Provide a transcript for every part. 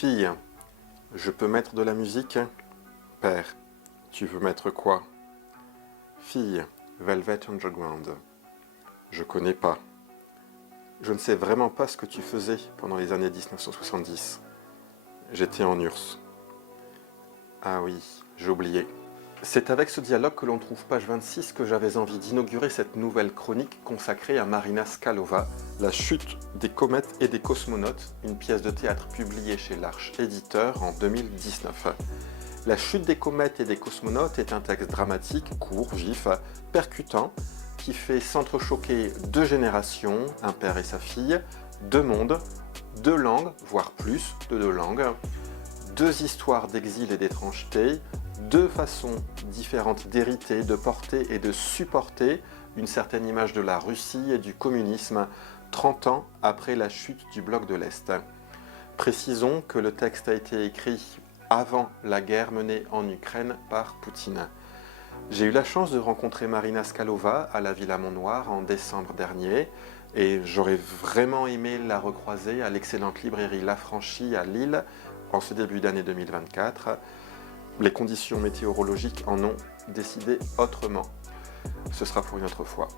Fille, je peux mettre de la musique? Père, tu veux mettre quoi? Fille, Velvet Underground. Je connais pas. Je ne sais vraiment pas ce que tu faisais pendant les années 1970. J'étais en URSS. Ah oui, j'ai oublié. C'est avec ce dialogue que l'on trouve page 26 que j'avais envie d'inaugurer cette nouvelle chronique consacrée à Marina Skalova, La chute des comètes et des cosmonautes, une pièce de théâtre publiée chez l'Arche Éditeur en 2019. La chute des comètes et des cosmonautes est un texte dramatique, court, vif, percutant, qui fait s'entrechoquer deux générations, un père et sa fille, deux mondes, deux langues, voire plus de deux langues, deux histoires d'exil et d'étrangeté, deux façons différentes d'hériter, de porter et de supporter une certaine image de la Russie et du communisme 30 ans après la chute du bloc de l'Est. Précisons que le texte a été écrit avant la guerre menée en Ukraine par Poutine. J'ai eu la chance de rencontrer Marina Skalova à la Villa Mont-Noir en décembre dernier et j'aurais vraiment aimé la recroiser à l'excellente librairie L'Affranchi à Lille en ce début d'année 2024. Les conditions météorologiques en ont décidé autrement. Ce sera pour une autre fois.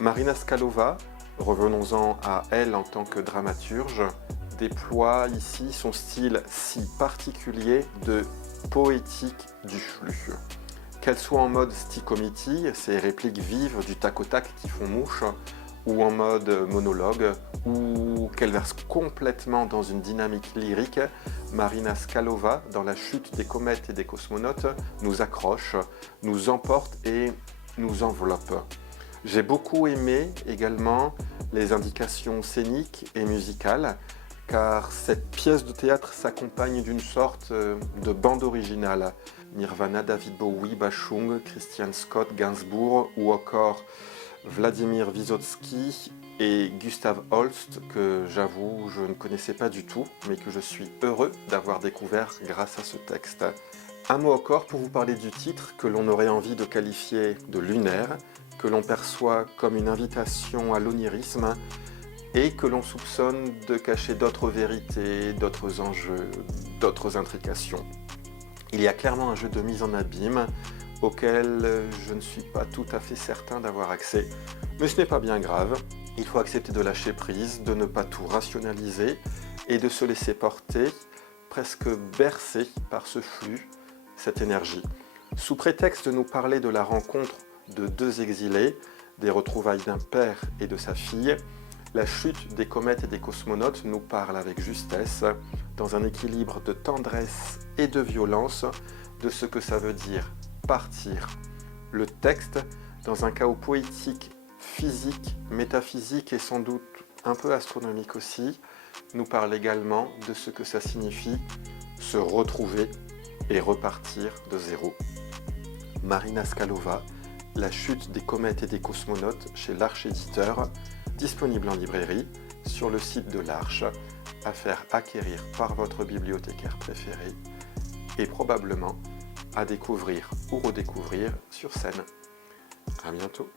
Marina Skalova, revenons-en à elle en tant que dramaturge, déploie ici son style si particulier de poétique du flux. Qu'elle soit en mode stichométie, ces répliques vives du tac au tac qui font mouche, ou en mode monologue, ou qu'elle verse complètement dans une dynamique lyrique, Marina Skalova, dans La chute des comètes et des cosmonautes, nous accroche, nous emporte et nous enveloppe. J'ai beaucoup aimé également les indications scéniques et musicales, car cette pièce de théâtre s'accompagne d'une sorte de bande originale. Nirvana, David Bowie, Bachung, Christian Scott, Gainsbourg ou encore Vladimir Vysotsky et Gustav Holst, que j'avoue je ne connaissais pas du tout, mais que je suis heureux d'avoir découvert grâce à ce texte. Un mot encore pour vous parler du titre, que l'on aurait envie de qualifier de lunaire, que l'on perçoit comme une invitation à l'onirisme, et que l'on soupçonne de cacher d'autres vérités, d'autres enjeux, d'autres intrications. Il y a clairement un jeu de mise en abîme auquel je ne suis pas tout à fait certain d'avoir accès. Mais ce n'est pas bien grave, il faut accepter de lâcher prise, de ne pas tout rationaliser et de se laisser porter, presque bercé par ce flux, cette énergie. Sous prétexte de nous parler de la rencontre de deux exilés, des retrouvailles d'un père et de sa fille, La chute des comètes et des cosmonautes nous parle avec justesse, dans un équilibre de tendresse et de violence, de ce que ça veut dire partir. Le texte, dans un chaos poétique, physique, métaphysique et sans doute un peu astronomique aussi, nous parle également de ce que ça signifie se retrouver et repartir de zéro. Marina Skalova, La chute des comètes et des cosmonautes chez l'Arche Éditeur, disponible en librairie, sur le site de l'Arche, à faire acquérir par votre bibliothécaire préféré et probablement à découvrir ou redécouvrir sur scène. À bientôt.